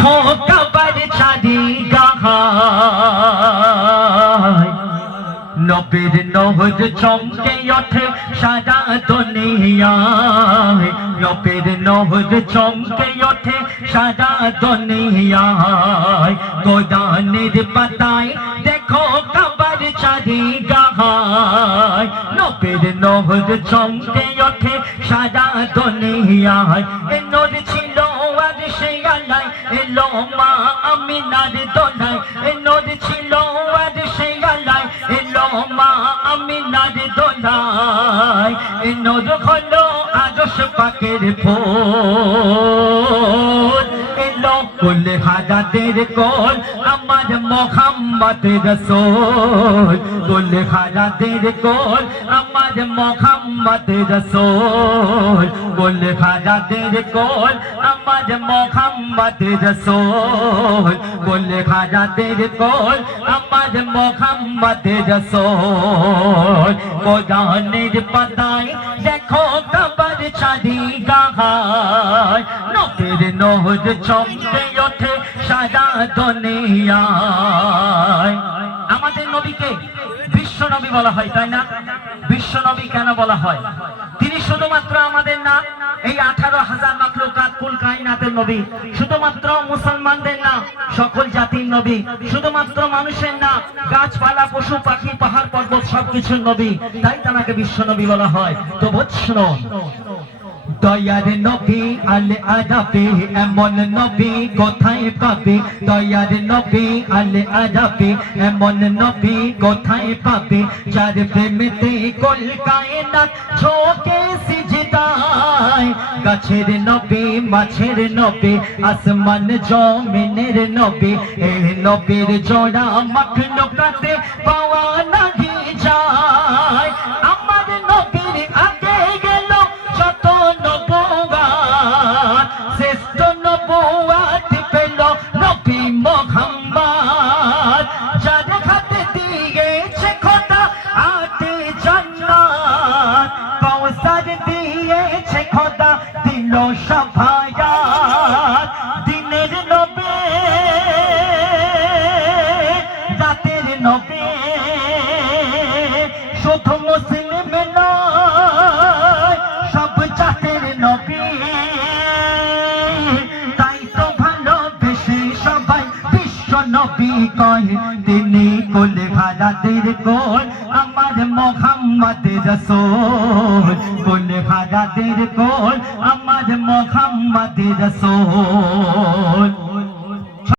দেখো কাবার চারি গাহায় নবীর নহর চমকে ওঠে সারা দুনিয়ায় নবীর নহর চমকে ওঠে সারা দুনিয়ায় কোরআনের পাতায় দেখো কাবার চারি গাহায় নবীর নহর চমকে ওঠে সারা দুনিয়ায় এ নূর ছিল আর সে আলাই এলো মা আমিনার দোলায় এ নূর ছিল আর সে আলাই এলো মা আমিনার দোলায় এ নূর হলো আরশ পাকের ফুল এলো কুল হাজাতের কোল আমার মুহাম্মদ রাসূল কুল হাজাতের কোল আমার মুহাম্মদ রাসূল কুল হাজাতের কোল আমার মুহাম্মদ রাসূল কুল হাজাতের কোল আমার মুহাম্মদ রাসূল কোরআনের পাতায় দেখো কাবার চারি গাহায় নবীর নহর চমকে ওঠে সারা দুনিয়ায় আমাদের নবীকে বিশ্ব নবী বলা হয় তাই না বিশ্ব নবী কেন বলা হয় তিনি শুধুমাত্র আমাদের না এই 18,000 মাখলুকাত কুল কায়নাতের নবী শুধুমাত্র মুসলমানদের না সকল জাতির নবী শুধুমাত্র মানুষের না গাছপালা পশু পাখি পাহাড় পর্বত সবকিছুর নবী তাই তাকে বিশ্ব নবী বলা হয় তো বুঝছো দয়ার নবী আলে আরাবে এমন নবী কোথায় পাবে দয়ার নবী আলে আরাবে এমন নবী কোথায় পাবে যার প্রেমেতে কুল কায়নাত ঝোঁকে সিজদায় গাছের নবী মাছের নবী আসমান জমিনের নবী এই নবীর জোড়া মাখলুকাতে পাওয়া নাহি যায় আমার নবীর আগে গেল যত নবুয়াত শ্রেষ্ঠ নবুয়াত পেল নবী মুহাম্মদ যার হাতে দিয়েছে খোদা আটে জান্নাত কাউসার দিয়েছে খোদা দিল সাফায়াত দিনের নবী রাতের নবী শুধু মুসলিম নয় সব জাতের নবী তাই তো ভালোবেসে সবাই বিশ্ব নবী কয় তিনি কুল হাজাতের কোল আমার মুহাম্মদ রাসূল কুল হাজাতের কোল আমার মুহাম্মদ রাসূল